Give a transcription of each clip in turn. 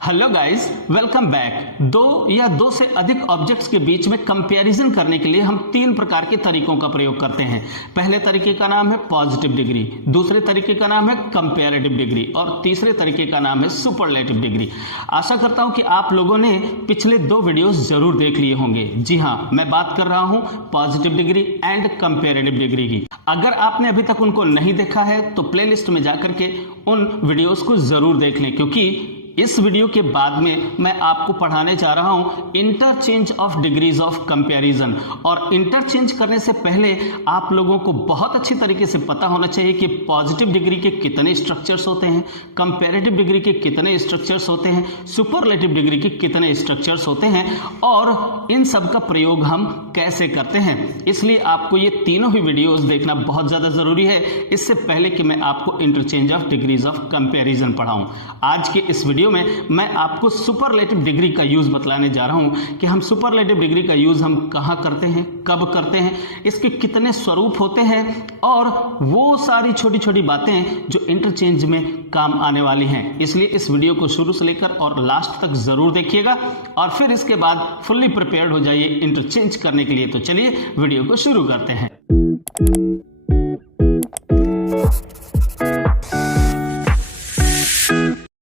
Hello guys, welcome back. दो या दो से अधिक ऑब्जेक्ट्स के बीच में कंपैरिजन करने के लिए हम तीन प्रकार के तरीकों का प्रयोग करते हैं। पहले तरीके का नाम है पॉजिटिव डिग्री, दूसरे तरीके का नाम है कंपैरेटिव डिग्री और तीसरे तरीके का नाम है सुपरलेटिव डिग्री। आशा करता हूं कि आप लोगों ने पिछले दो वीडियोस जरूर देख लिए होंगे। जी हां, मैं बात कर रहा हूं positive degree and comparative degree की। अगर आपने अभी तक उनको नहीं देखा है तो प्लेलिस्ट में जाकर के उन वीडियोस को जरूर देख लें, क्योंकि इस वीडियो के बाद में मैं आपको पढ़ाने जा रहा हूं interchange of degrees of comparison. और इंटरचेंज करने से पहले आप लोगों को बहुत अच्छी तरीके से पता होना चाहिए कि पॉजिटिव डिग्री के कितने स्ट्रक्चर्स होते हैं, कंपैरेटिव डिग्री के कितने स्ट्रक्चर्स होते हैं, सुपरलेटिव डिग्री के कितने स्ट्रक्चर्स होते हैं और इन सब का प्रयोग हम कैसे करते हैं। इसलिए आपको ये तीनों ही वीडियोस देखना बहुत ज्यादा जरूरी है, इससे पहले कि मैं आपको interchange of degrees of comparison पढ़ाऊं। आज के इस वीडियो में मैं आपको सुपरलेटिव डिग्री का यूज बतलाने जा रहा हूं कि हम सुपरलेटिव डिग्री का यूज हम कहां करते हैं, कब करते हैं, इसके कितने स्वरूप होते हैं और वो सारी छोटी छोटी बातें जो इंटरचेंज में काम आने वाली हैं। इसलिए इस वीडियो को शुरू से लेकर और लास्ट तक जरूर देखिएगा और फिर इसके बाद फुल्ली प्रिपेयर्ड हो जाइए इंटरचेंज करने के लिए। तो चलिए वीडियो को शुरू करते हैं।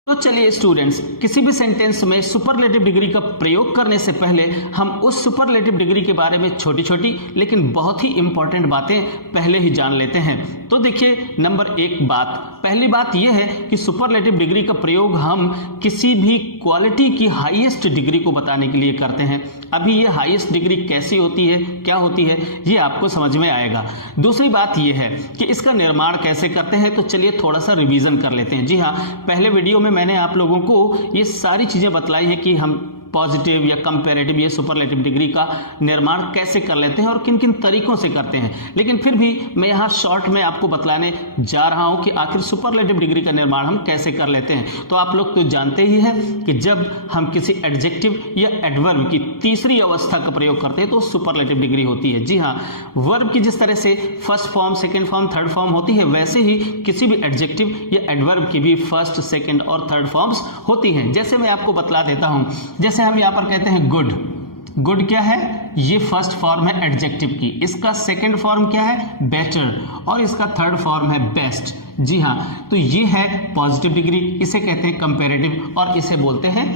तो चलिए स्टूडेंट्स, किसी भी सेंटेंस में सुपरलेटिव डिग्री का प्रयोग करने से पहले हम उस सुपरलेटिव डिग्री के बारे में छोटी छोटी लेकिन बहुत ही इंपॉर्टेंट बातें पहले ही जान लेते हैं। तो देखिए, नंबर एक बात, पहली बात यह है कि सुपरलेटिव डिग्री का प्रयोग हम किसी भी क्वालिटी की हाईएस्ट डिग्री को बताने के लिए करते हैं। अभी ये हाईएस्ट डिग्री कैसी होती है, क्या होती है, ये आपको समझ में आएगा। दूसरी बात यह है कि इसका निर्माण कैसे करते हैं, तो चलिए थोड़ा सा रिवीजन कर लेते हैं। जी हाँ, पहले वीडियो में मैंने आप लोगों को ये सारी चीजें बतलाई है कि हम पॉजिटिव या कंपैरेटिव या सुपरलेटिव डिग्री का निर्माण कैसे कर लेते हैं और किन किन तरीकों से करते हैं। लेकिन फिर भी मैं यहाँ शॉर्ट में आपको बतलाने जा रहा हूं कि आखिर सुपरलेटिव डिग्री का निर्माण हम कैसे कर लेते हैं। तो आप लोग तो जानते ही हैं कि जब हम किसी एडजेक्टिव या एडवर्ब की तीसरी अवस्था का प्रयोग करते हैं तो सुपरलेटिव डिग्री होती है। जी हाँ, वर्ब की जिस तरह से first form, second form, third form होती है, वैसे ही किसी भी एडजेक्टिव या एडवर्ब की भी फर्स्ट, सेकेंड और थर्ड फॉर्म्स होती हैं। जैसे मैं आपको बतला देता हूं, जैसे हम यहां पर कहते हैं गुड। गुड क्या है? ये फर्स्ट फॉर्म है एडजेक्टिव की। इसका सेकंड फॉर्म क्या है? बेटर। और इसका थर्ड फॉर्म है बेस्ट। जी हां, तो ये है पॉजिटिव डिग्री, इसे कहते हैं कंपैरेटिव और इसे बोलते हैं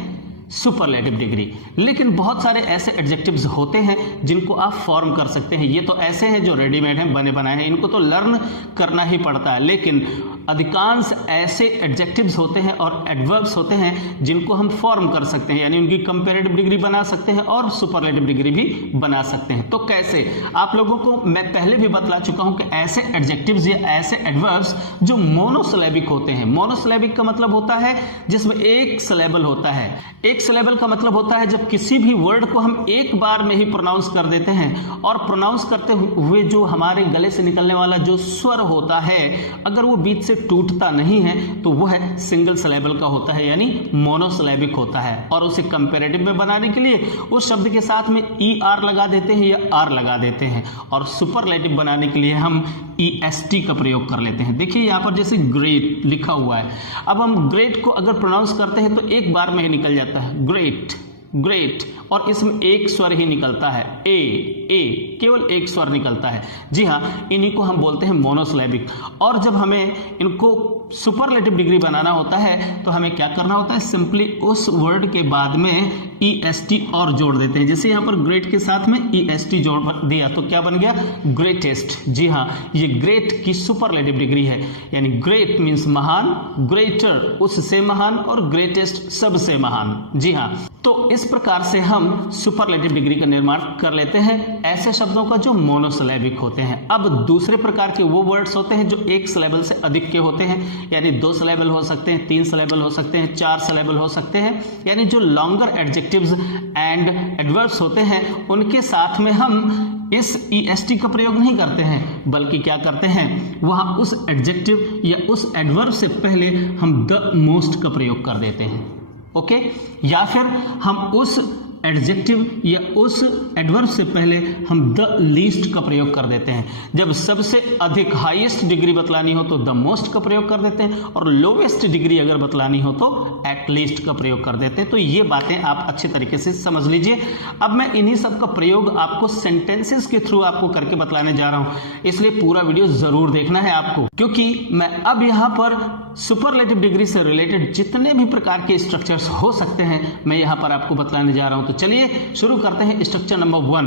सुपरलेटिव डिग्री। लेकिन बहुत सारे ऐसे एडजेक्टिव्स होते हैं जिनको आप फॉर्म कर सकते हैं। ये तो ऐसे हैं जो रेडीमेड हैं, बने बनाए हैं, इनको तो लर्न करना ही पड़ता है। लेकिन अधिकांश ऐसे एडजेक्टिव्स होते हैं और एडवर्ब्स होते हैं जिनको हम फॉर्म कर सकते हैं, यानी उनकी कंपैरेटिव डिग्री बना सकते हैं और सुपरलेटिव डिग्री भी बना सकते हैं। तो कैसे? आप लोगों को मैं पहले भी बतला चुका हूं कि ऐसे एडजेक्टिव्स या ऐसे एडवर्ब्स जो मोनोसिलेबिक होते हैं। मोनोसिलेबिक का मतलब होता है जिसमें एक सिलेबल होता है। एक सिलेबल का मतलब होता है जब किसी भी वर्ड को हम एक बार में ही प्रोनाउंस कर देते हैं और प्रोनाउंस करते हुए जो हमारे गले से निकलने वाला जो स्वर होता है, अगर वो बीच से टूटता नहीं है तो वो है सिंगल सिलेबल का होता है, यानी मोनोसिलेबिक होता है। और उसे कंपैरेटिव में बनाने के लिए उस शब्द के साथ में ER लगा देते हैं या R लगा देते हैं। और सुपरलेटिव बनाने के लिए हम EST का प्रयोग कर लेते हैं। देखिए यहाँ पर जैसे ग्रेट लिखा हुआ है, अब हम ग्रेट को अगर प्रोनाउंस करते हैं तो एक बार में ही निकल जाता है ग्रेट, ग्रेट। और इसमें एक स्वर ही निकलता है, ए, केवल एक स्वर निकलता है। जी हाँ, इन्हीं को हम बोलते हैं मोनोसिलेबिक। और जब हमें इनको सुपरलेटिव डिग्री बनाना होता है तो हमें क्या करना होता है? सिंपली उस वर्ड के बाद में EST और जोड़ देते हैं। जैसे यहाँ पर ग्रेट के साथ में EST जोड़ दिया तो क्या बन गया? ग्रेटेस्ट। जी हाँ, ये ग्रेट की सुपरलेटिव डिग्री है, यानी ग्रेट मीन्स महान, ग्रेटर उससे महान और ग्रेटेस्ट सबसे महान। जी हाँ, तो इस प्रकार से हम सुपरलेटिव डिग्री का निर्माण कर लेते हैं ऐसे शब्दों का जो मोनोसिलेबिक होते हैं। अब दूसरे प्रकार के वो वर्ड्स होते हैं जो एक सिलेबल से अधिक के होते हैं, यानी 2 सिलेबल हो सकते हैं, 3 सिलेबल हो सकते हैं, 4 सिलेबल हो सकते हैं, यानी जो लॉन्गर एडजेक्टिव्स एंड एडवर्ब्स होते हैं उनके साथ में हम इस EST का प्रयोग नहीं करते हैं, बल्कि क्या करते हैं, वहां उस एडजेक्टिव या उस एडवर्ब से पहले हम द मोस्ट का प्रयोग कर देते हैं। ओके, या फिर हम उस एडजेक्टिव या उस एडवर्ब से पहले हम द लीस्ट का प्रयोग कर देते हैं। जब सबसे अधिक हाईएस्ट डिग्री बतलानी हो तो द मोस्ट का प्रयोग कर देते हैं, और लोवेस्ट डिग्री अगर बतलानी हो तो एट लीस्ट का प्रयोग कर देते हैं। तो ये बातें आप अच्छे तरीके से समझ लीजिए। अब मैं इन्हीं सब का प्रयोग आपको सेंटेंसेस के थ्रू आपको करके बतलाने जा रहा हूं, इसलिए पूरा वीडियो जरूर देखना है आपको, क्योंकि मैं अब यहां पर सुपरलेटिव डिग्री से रिलेटेड जितने भी प्रकार के स्ट्रक्चर्स हो सकते हैं मैं यहां पर आपको बतलाने जा रहा हूं। तो चलिए शुरू करते हैं स्ट्रक्चर नंबर 1।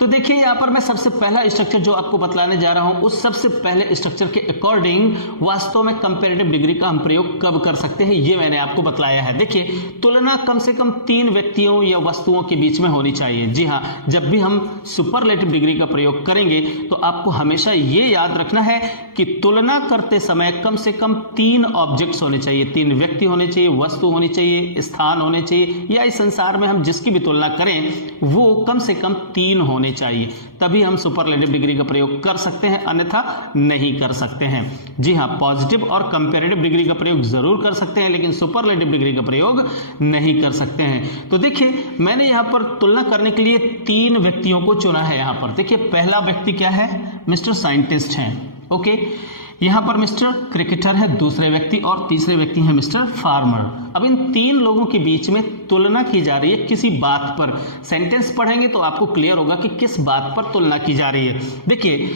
तो देखिए यहां पर मैं सबसे पहला स्ट्रक्चर जो आपको बतलाने जा रहा हूं, उस सबसे पहले स्ट्रक्चर के अकॉर्डिंग वास्तव में कंपैरेटिव डिग्री का हम प्रयोग कब कर सकते हैं ये मैंने आपको बतलाया है। देखिए तुलना कम से कम 3 व्यक्तियों या वस्तुओं के बीच में होनी चाहिए। जी हां, जब भी हम सुपरलेटिव डिग्री का प्रयोग करेंगे तो आपको हमेशा ये याद रखना है कि तुलना करते समय कम से कम 3 ऑब्जेक्ट्स होने चाहिए, 3 व्यक्ति होने चाहिए, वस्तु होनी चाहिए, स्थान होने चाहिए, या इस संसार में हम जिसकी भी तुलना करें वो कम से कम 3 होने चाहिए, तभी हम सुपरलेटिव डिग्री का प्रयोग कर सकते हैं, अन्यथा नहीं कर सकते हैं। जी हां, पॉजिटिव और कंपैरेटिव डिग्री का प्रयोग जरूर कर सकते हैं, लेकिन सुपरलेटिव डिग्री का प्रयोग नहीं कर सकते हैं। तो देखिए मैंने यहां पर तुलना करने के लिए 3 व्यक्तियों को चुना है। यहां पर देखिए पहला व्यक्ति क्या है, मिस्टर साइंटिस्ट है। ओके, यहां पर मिस्टर क्रिकेटर है दूसरे व्यक्ति, और तीसरे व्यक्ति है मिस्टर फार्मर। अब इन 3 लोगों के बीच में तुलना की जा रही है किसी बात पर। सेंटेंस पढ़ेंगे तो आपको क्लियर होगा कि किस बात पर तुलना की जा रही है। देखिए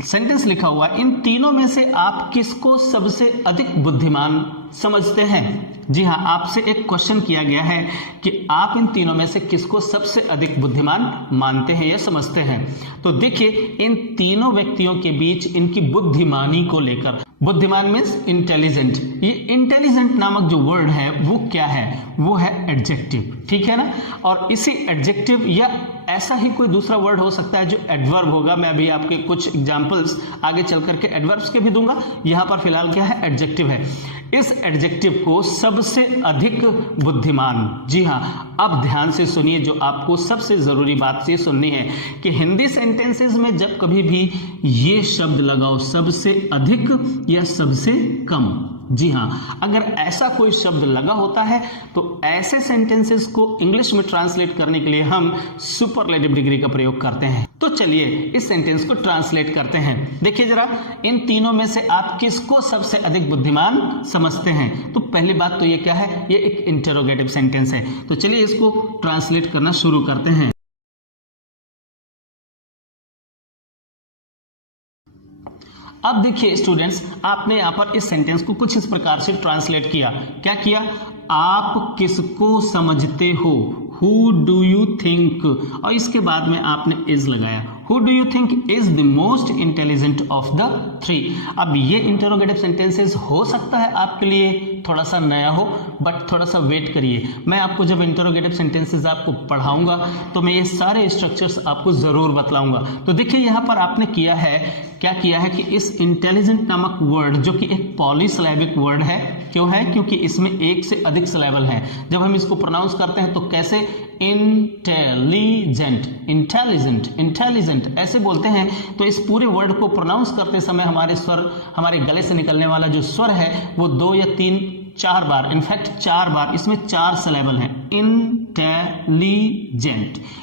सेंटेंस लिखा हुआ है, इन तीनों में से आप किसको सबसे अधिक बुद्धिमान समझते हैं। जी हां, आपसे एक क्वेश्चन किया गया है कि आप इन तीनों में से किसको सबसे अधिक बुद्धिमान मानते हैं या समझते हैं। तो देखिए इन तीनों व्यक्तियों के बीच इनकी बुद्धिमानी को लेकर, बुद्धिमान मीन्स इंटेलिजेंट, ये इंटेलिजेंट नामक जो वर्ड है वो क्या है, वो है एडजेक्टिव, ठीक है ना। और इसी एडजेक्टिव या ऐसा ही कोई दूसरा वर्ड हो सकता है जो एडवर्ब होगा। मैं अभी आपके कुछ एग्जांपल्स आगे चल करके एडवर्ब्स के भी दूंगा, यहां पर फिलहाल क्या है, एडजेक्टिव है। इस एडजेक्टिव को सबसे अधिक बुद्धिमान, जी हां, अब ध्यान से सुनिए, जो आपको सबसे जरूरी बात ये सुननी है कि हिंदी सेंटेंसेस में जब कभी भी ये शब्द लगाओ, सबसे अधिक या सबसे कम, जी हां, अगर ऐसा कोई शब्द लगा होता है तो ऐसे सेंटेंसेस को इंग्लिश में ट्रांसलेट करने के लिए हम सुपरलेटिव डिग्री का प्रयोग करते हैं। तो चलिए इस सेंटेंस को ट्रांसलेट करते हैं। देखिए जरा, इन तीनों में से आप किसको सबसे अधिक बुद्धिमान समझते हैं। तो पहली बात तो ये क्या है, ये एक इंटरोगेटिव सेंटेंस है। तो चलिए इसको ट्रांसलेट करना शुरू करते हैं। अब देखिए स्टूडेंट्स, आपने यहां पर इस सेंटेंस को कुछ इस प्रकार से ट्रांसलेट किया। क्या किया, आप किसको समझते हो, हु डू यू थिंक, और इसके बाद में आपने इज लगाया। Who do you think is the most intelligent of the 3। अब ये इंटरोगेटिव सेंटेंसेस हो सकता है आपके लिए थोड़ा सा नया हो, बट थोड़ा सा वेट करिए। मैं आपको जब इंटरोगेटिव सेंटेंसेस आपको पढ़ाऊंगा तो मैं ये सारे स्ट्रक्चर्स आपको जरूर बतलाऊंगा। तो देखिए यहां पर आपने किया है, क्या किया है कि इस इंटेलिजेंट नामक वर्ड, जो कि एक पॉलीसिलेबिक वर्ड है, क्यों है, क्योंकि इसमें एक से अधिक सिलेबल है। जब हम इसको प्रोनाउंस करते हैं तो कैसे, इंटेलिजेंट, इंटेलिजेंट, इंटेलिजेंट ऐसे बोलते हैं। तो इस पूरे वर्ड को प्रोनाउंस करते समय हमारे स्वर, हमारे गले से निकलने वाला जो स्वर है वो 2 या 3, 4 बार, इनफैक्ट 4 बार, इसमें 4 सिलेबल हैं। इंटेलिजेंट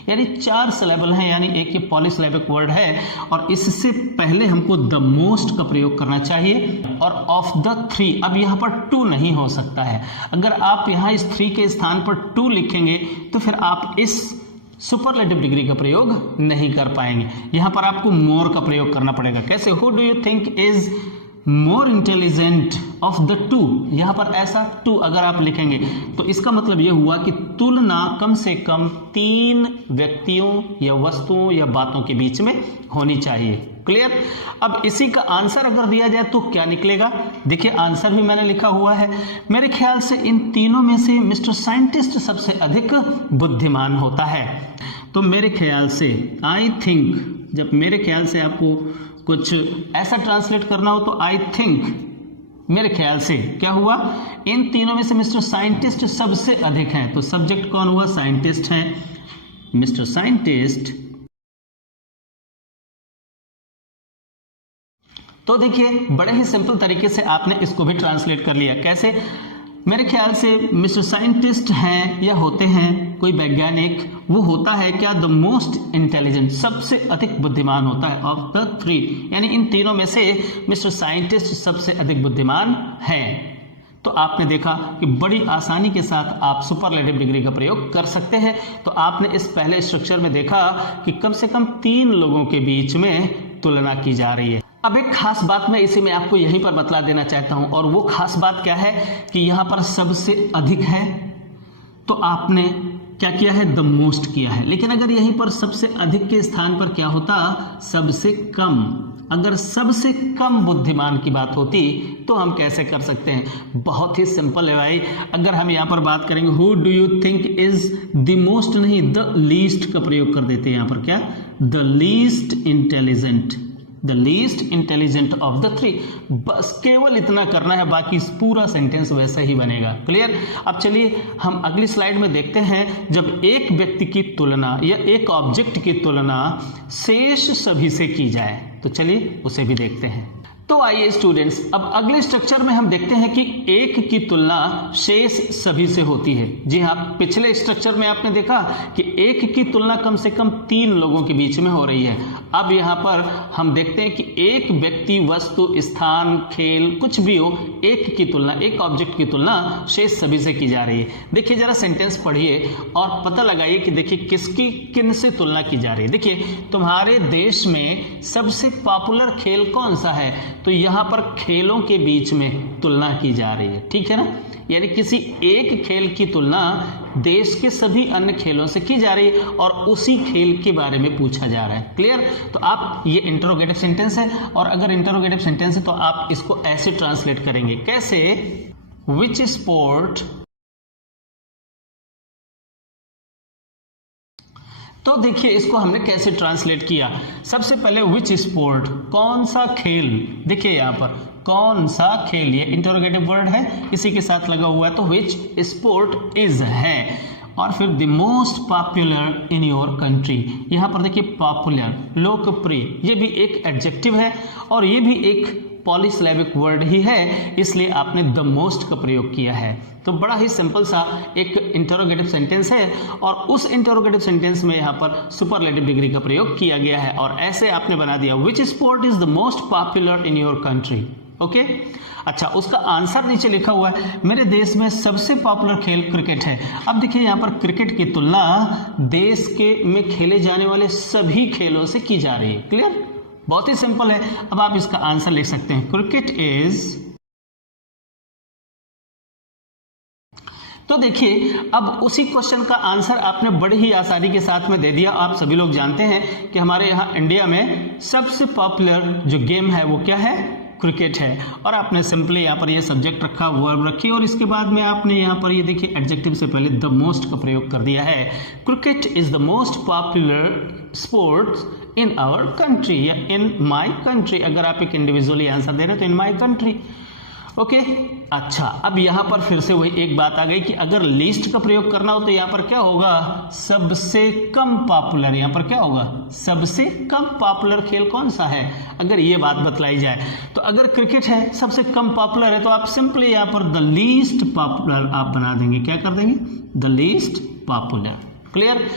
यानी 4 सिलेबल हैं, यानी एक ये पॉलीसिलेबिक वर्ड है, और इससे पहले हमको द मोस्ट का प्रयोग करना चाहिए, और ऑफ द 3। अब यहां पर 2 नहीं हो सकता है। अगर आप यहां इस 3 के स्थान पर 2 लिखेंगे तो फिर आप इस सुपरलेटिव डिग्री का प्रयोग नहीं कर पाएंगे। यहां पर आपको मोर का प्रयोग करना पड़ेगा। कैसे, who do you think is more intelligent of the 2, यहां पर ऐसा 2 अगर आप लिखेंगे तो इसका मतलब यह हुआ कि तुलना कम से कम 3 व्यक्तियों या वस्तुओं या बातों के बीच में होनी चाहिए। क्लियर। अब इसी का आंसर अगर दिया जाए तो क्या निकलेगा, देखिए आंसर भी मैंने लिखा हुआ है। मेरे ख्याल से इन तीनों में से मिस्टर साइंटिस्ट सबसे अधिक बुद्धिमान होता है। तो मेरे ख्याल से, आई थिंक, जब मेरे ख्याल से आपको कुछ ऐसा ट्रांसलेट करना हो तो आई थिंक, मेरे ख्याल से क्या हुआ, इन तीनों में से मिस्टर साइंटिस्ट सबसे अधिक हैं। तो सब्जेक्ट कौन हुआ, साइंटिस्ट हैं, मिस्टर साइंटिस्ट। तो देखिए बड़े ही सिंपल तरीके से आपने इसको भी ट्रांसलेट कर लिया। कैसे, मेरे ख्याल से मिस्टर साइंटिस्ट हैं या होते हैं कोई वैज्ञानिक, वो होता है क्या, द मोस्ट इंटेलिजेंट, सबसे अधिक बुद्धिमान होता है ऑफ द थ्री, यानी इन तीनों में से मिस्टर साइंटिस्ट सबसे अधिक बुद्धिमान है। तो आपने देखा कि बड़ी आसानी के साथ आप सुपरलेटिव डिग्री का प्रयोग कर सकते हैं। तो आपने इस पहले स्ट्रक्चर में देखा कि कम से कम 3 लोगों के बीच में तुलना की जा रही है। अब एक खास बात मैं इसी में आपको यहीं पर बतला देना चाहता हूं, और वो खास बात क्या है कि यहां पर सबसे अधिक है तो आपने क्या किया है, द मोस्ट किया है। लेकिन अगर यहीं पर सबसे अधिक के स्थान पर क्या होता, सबसे कम, अगर सबसे कम बुद्धिमान की बात होती तो हम कैसे कर सकते हैं, बहुत ही सिंपल है भाई। अगर हम यहाँ पर बात करेंगे who do you think is the most, नहीं द लीस्ट का प्रयोग कर देते हैं यहाँ पर, क्या, the least intelligent, the least intelligent of the three, बस केवल इतना करना है, बाकी पूरा सेंटेंस वैसा ही बनेगा। क्लियर। अब चलिए हम अगली स्लाइड में देखते हैं, जब एक व्यक्ति की तुलना या एक ऑब्जेक्ट की तुलना शेष सभी से की जाए, तो चलिए उसे भी देखते हैं। तो आइए स्टूडेंट्स, अब अगले स्ट्रक्चर में हम देखते हैं कि एक की तुलना शेष सभी से होती है। जी हाँ, पिछले स्ट्रक्चर में आपने देखा कि एक की तुलना कम से कम 3 लोगों के बीच में हो रही है। अब यहाँ पर हम देखते हैं कि एक व्यक्ति, वस्तु, स्थान, खेल, कुछ भी हो, एक की तुलना, एक ऑब्जेक्ट की तुलना शेष सभी से की जा रही है। देखिए जरा सेंटेंस पढ़िए और पता लगाइए कि देखिए किसकी किन से तुलना की जा रही है। देखिए तुम्हारे देश में सबसे पॉपुलर खेल कौन सा है, तो यहां पर खेलों के बीच में तुलना की जा रही है, ठीक है ना, यानी किसी एक खेल की तुलना देश के सभी अन्य खेलों से की जा रही है और उसी खेल के बारे में पूछा जा रहा है। क्लियर। तो आप, ये इंटरोगेटिव सेंटेंस है, और अगर इंटरोगेटिव सेंटेंस है तो आप इसको ऐसे ट्रांसलेट करेंगे, कैसे, विच स्पोर्ट, तो देखिए इसको हमने कैसे ट्रांसलेट किया। सबसे पहले विच स्पोर्ट, कौन सा खेल, देखिए यहां पर कौन सा खेल, ये इंटरोगेटिव वर्ड है, इसी के साथ लगा हुआ है, तो विच स्पोर्ट इज है, और फिर the most popular in your country, यहां पर देखिए पॉपुलर, लोकप्रिय, ये भी एक एडजेक्टिव है और ये भी एक पॉलीसिलेबिक वर्ड ही है, इसलिए आपने द मोस्ट का प्रयोग किया है। तो बड़ा ही सिंपल सा एक इंटरोगेटिव सेंटेंस है और उस इंटरोगेटिव सेंटेंस में यहाँ पर सुपरलेटिव डिग्री का प्रयोग किया गया है, और ऐसे आपने बना दिया, which sport is the most popular in your country. Okay, अच्छा, उसका आंसर नीचे लिखा हुआ है, मेरे देश में सबसे पॉपुलर खेल क्रिकेट है। अब देखिए यहाँ पर क्रिकेट की तुलना देश के में खेले जाने वाले सभी खेलों से की जा रही है। क्लियर, बहुत ही सिंपल है। अब आप इसका आंसर लिख सकते हैं, क्रिकेट इज, तो देखिए अब उसी क्वेश्चन का आंसर आपने बड़ी ही आसानी के साथ में दे दिया। आप सभी लोग जानते हैं कि हमारे यहाँ इंडिया में सबसे पॉपुलर जो गेम है वो क्या है, क्रिकेट है, और आपने सिंपली यहाँ पर ये सब्जेक्ट रखा, वर्ब रखी, और इसके बाद में आपने यहाँ पर ये देखिए एडजेक्टिव से पहले द मोस्ट का प्रयोग कर दिया है। Cricket is the most popular sports in our country या इन माई कंट्री, अगर आप एक इंडिविजुअली आंसर दे रहे हो तो इन माई कंट्री। ओके, अच्छा, अब यहाँ पर फिर से वही एक बात आ गई कि अगर लिस्ट का प्रयोग करना हो तो यहाँ पर क्या होगा, सबसे कम पॉपुलर, यहाँ पर क्या होगा, सबसे कम पॉपुलर खेल कौन सा है, अगर ये बात बतलाई जाए तो अगर क्रिकेट है सबसे कम पॉपुलर है तो आप सिंपली यहाँ पर द लीस्ट पॉपुलर आप बना देंगे, क्या कर देंगे, द लीस्ट पॉपुलर। क्लियर।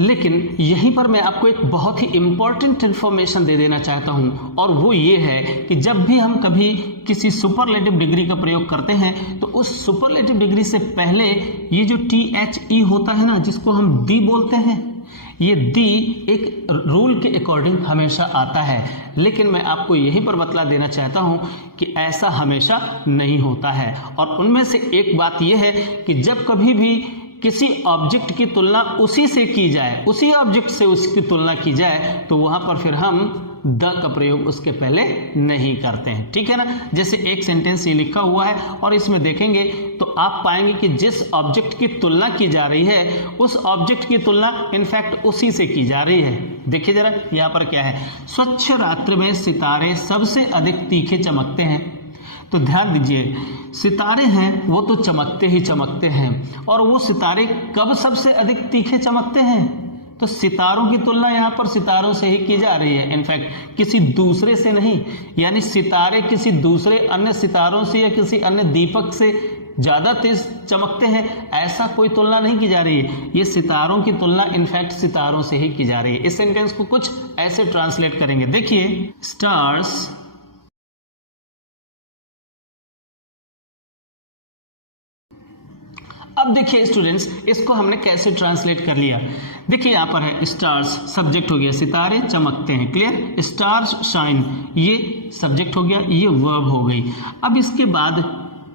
लेकिन यहीं पर मैं आपको एक बहुत ही इंपॉर्टेंट इंफॉर्मेशन दे देना चाहता हूं, और वो ये है कि जब भी हम कभी किसी सुपरलेटिव डिग्री का प्रयोग करते हैं तो उस सुपरलेटिव डिग्री से पहले ये जो THE होता है ना, जिसको हम दी बोलते हैं, ये दी एक रूल के अकॉर्डिंग हमेशा आता है। लेकिन मैं आपको यहीं पर बतला देना चाहता हूं कि ऐसा हमेशा नहीं होता है, और उनमें से एक बात यह है कि जब कभी भी किसी ऑब्जेक्ट की तुलना उसी से की जाए, उसी ऑब्जेक्ट से उसकी तुलना की जाए, तो वहां पर फिर हम द का प्रयोग उसके पहले नहीं करते हैं, ठीक है ना। जैसे एक सेंटेंस ये लिखा हुआ है और इसमें देखेंगे तो आप पाएंगे कि जिस ऑब्जेक्ट की तुलना की जा रही है उस ऑब्जेक्ट की तुलना इनफैक्ट उसी से की जा रही है। देखिए जरा यहाँ पर क्या है, स्वच्छ रात्रि में सितारे सबसे अधिक तीखे चमकते हैं। तो ध्यान दीजिए, सितारे हैं वो तो चमकते ही चमकते हैं, और वो सितारे कब सबसे अधिक तीखे चमकते हैं, तो सितारों की तुलना यहाँ पर सितारों से ही की जा रही है, इनफैक्ट किसी दूसरे से नहीं। यानी सितारे किसी दूसरे अन्य सितारों से या किसी अन्य दीपक से ज्यादा तेज चमकते हैं, ऐसा कोई तुलना नहीं की जा रही है। ये सितारों की तुलना इनफैक्ट सितारों से ही की जा रही है। इस सेंटेंस को कुछ ऐसे ट्रांसलेट करेंगे, देखिए, स्टार्स अब देखिए स्टूडेंट्स, इसको हमने कैसे ट्रांसलेट कर लिया। देखिए यहां पर है स्टार्स, सब्जेक्ट हो गया, सितारे चमकते हैं, क्लियर। स्टार्स शाइन, ये सब्जेक्ट हो गया, ये वर्ब हो गई। अब इसके बाद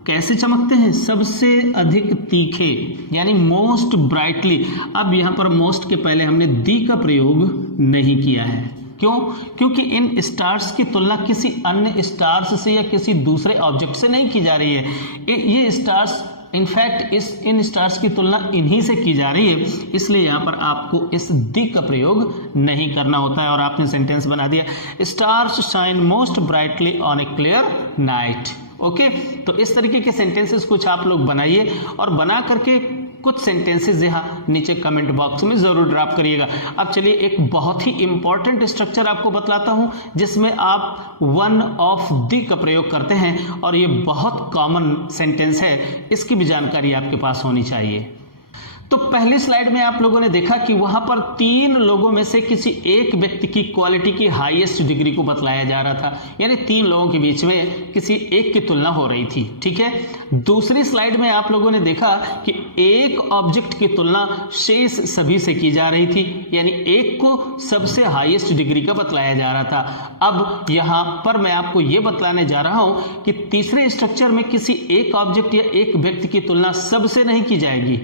कैसे चमकते हैं, सबसे अधिक तीखे, यानी मोस्ट ब्राइटली। अब यहां पर मोस्ट के पहले हमने दी का प्रयोग नहीं किया है, क्यों? क्योंकि इन स्टार्स की तुलना किसी अन्य स्टार्स से या किसी दूसरे ऑब्जेक्ट से नहीं की जा रही है। ये स्टार्स इनफैक्ट इन स्टार्स की तुलना इन्हीं से की जा रही है, इसलिए यहां पर आपको इस दी का प्रयोग नहीं करना होता है और आपने सेंटेंस बना दिया, stars shine most brightly on A clear night. Okay, तो इस तरीके के सेंटेंसेस कुछ आप लोग बनाइए और बना करके कुछ सेंटेंसेस यहाँ नीचे कमेंट बॉक्स में जरूर ड्रॉप करिएगा। अब चलिए एक बहुत ही इंपॉर्टेंट स्ट्रक्चर आपको बतलाता हूं जिसमें आप वन ऑफ द का प्रयोग करते हैं और ये बहुत कॉमन सेंटेंस है, इसकी भी जानकारी आपके पास होनी चाहिए। तो पहली स्लाइड में आप लोगों ने देखा कि वहां पर 3 लोगों में से किसी एक व्यक्ति की क्वालिटी की हाईएस्ट डिग्री को बतलाया जा रहा था, यानी 3 लोगों के बीच में किसी एक की तुलना हो रही थी, ठीक है। दूसरी स्लाइड में आप लोगों ने देखा कि एक ऑब्जेक्ट की तुलना शेष सभी से की जा रही थी, यानी एक को सबसे हाईएस्ट डिग्री का बतलाया जा रहा था। अब यहां पर मैं आपको यह बतलाने जा रहा हूं कि तीसरे स्ट्रक्चर में किसी एक ऑब्जेक्ट या एक व्यक्ति की तुलना सबसे नहीं की जाएगी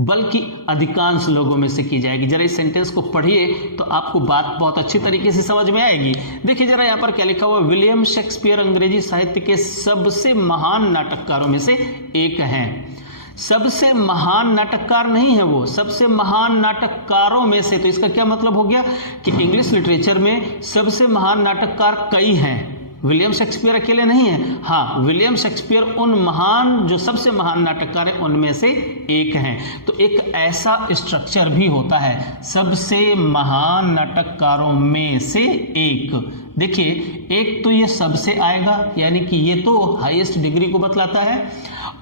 बल्कि अधिकांश लोगों में से की जाएगी। जरा इस सेंटेंस को पढ़िए तो आपको बात बहुत अच्छी तरीके से समझ में आएगी। देखिए जरा यहाँ पर क्या लिखा हुआ, विलियम शेक्सपियर अंग्रेजी साहित्य के सबसे महान नाटककारों में से एक हैं। सबसे महान नाटककार नहीं है वो, सबसे महान नाटककारों में से। तो इसका क्या मतलब हो गया कि इंग्लिश लिटरेचर में सबसे महान नाटककार कई हैं, विलियम शेक्सपियर अकेले नहीं है। हाँ, विलियम शेक्सपियर उन महान, जो सबसे महान नाटककार हैं उनमें से एक हैं। तो एक ऐसा स्ट्रक्चर भी होता है, सबसे महान नाटककारों में से एक। देखिए एक तो ये सबसे आएगा, यानी कि ये तो हाईएस्ट डिग्री को बतलाता है,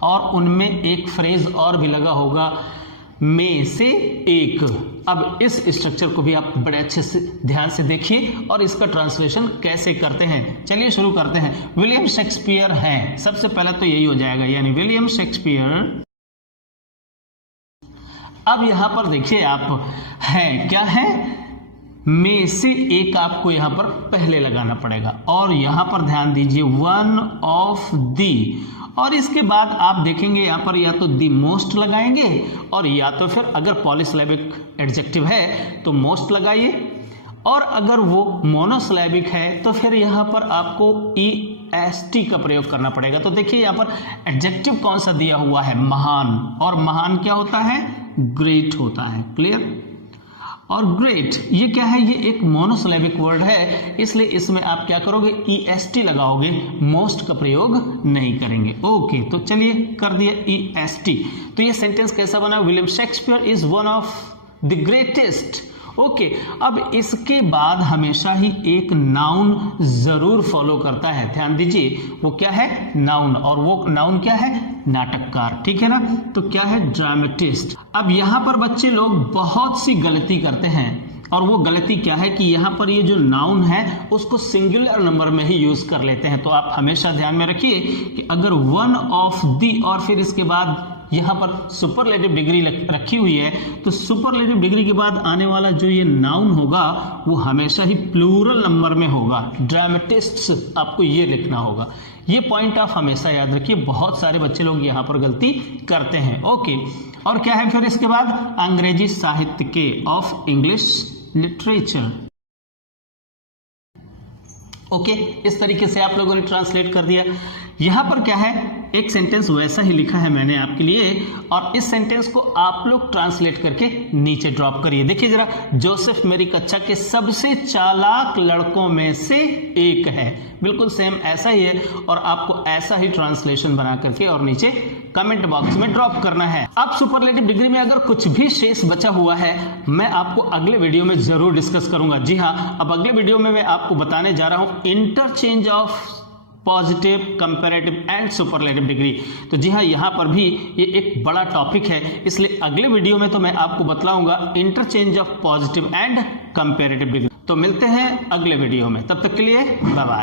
और उनमें एक फ्रेज और भी लगा होगा, में से एक। अब इस स्ट्रक्चर को भी आप बड़े अच्छे से ध्यान से देखिए और इसका ट्रांसलेशन कैसे करते हैं। चलिए शुरू करते हैं। विलियम शेक्सपियर हैं, सबसे पहला तो यही हो जाएगा, यानी विलियम शेक्सपियर। अब यहां पर देखिए आप हैं, क्या है, में से एक आपको यहां पर पहले लगाना पड़ेगा, और यहां पर ध्यान दीजिए वन ऑफ दी, और इसके बाद आप देखेंगे यहां पर या तो दी मोस्ट लगाएंगे और या तो फिर अगर पॉलीसिलेबिक एडजेक्टिव है तो मोस्ट लगाइए, और अगर वो मोनोसिलेबिक है तो फिर यहां पर आपको EST का प्रयोग करना पड़ेगा। तो देखिए यहां पर एडजेक्टिव कौन सा दिया हुआ है, महान, और महान क्या होता है, ग्रेट होता है, क्लियर। और ग्रेट ये क्या है, ये एक मोनोसिलेबिक वर्ड है, इसलिए इसमें आप क्या करोगे, EST लगाओगे, मोस्ट का प्रयोग नहीं करेंगे। ओके, तो चलिए कर दिया EST। तो ये सेंटेंस कैसा बना, William Shakespeare is one of the greatest. Okay, अब इसके बाद हमेशा ही एक नाउन जरूर फॉलो करता है, ध्यान दीजिए, वो क्या है, नाउन, और वो नाउन क्या है, नाटककार, ठीक है ना। तो क्या है, ड्रामेटिस्ट। अब यहां पर बच्चे लोग बहुत सी गलती करते हैं, और वो गलती क्या है कि यहां पर ये जो नाउन है उसको सिंगुलर नंबर में ही यूज कर लेते हैं। तो आप हमेशा ध्यान में रखिए कि अगर वन ऑफ दी और फिर इसके बाद यहां पर सुपरलेटिव डिग्री रखी हुई है, तो सुपरलेटिव डिग्री के बाद आने वाला जो ये नाउन होगा वो हमेशा ही प्लूरल नंबर में होगा। ड्रामेटिस्ट्स आपको ये लिखना होगा, ये पॉइंट आप हमेशा याद रखिए, बहुत सारे बच्चे लोग यहां पर गलती करते हैं। ओके, और क्या है फिर इसके बाद, अंग्रेजी साहित्य के, ऑफ इंग्लिश लिटरेचर। ओके, इस तरीके से आप लोगों ने ट्रांसलेट कर दिया। यहां पर क्या है, एक सेंटेंस वैसा ही लिखा है मैंने आपके लिए, और इस सेंटेंस को आप लोग ट्रांसलेट करके नीचे ड्रॉप करिए। देखिए जरा, जोसेफ मेरी कक्षा के सबसे चालाक लड़कों में से एक है, बिल्कुल सेम ऐसा ही है, और आपको ऐसा ही ट्रांसलेशन बना करके और नीचे कमेंट बॉक्स में ड्रॉप करना है। अब सुपरलेटिव डिग्री में अगर कुछ भी शेष बचा हुआ है, मैं आपको अगले वीडियो में जरूर डिस्कस करूंगा। जी हाँ, अब अगले वीडियो में मैं आपको बताने जा रहा हूं interchange of positive, comparative and superlative degree. तो जी हाँ, यहाँ पर भी ये एक बड़ा टॉपिक है, इसलिए अगले वीडियो में तो मैं आपको बतलाऊंगा interchange of positive and comparative degree. तो मिलते हैं अगले वीडियो में, तब तक के लिए बाय बाय।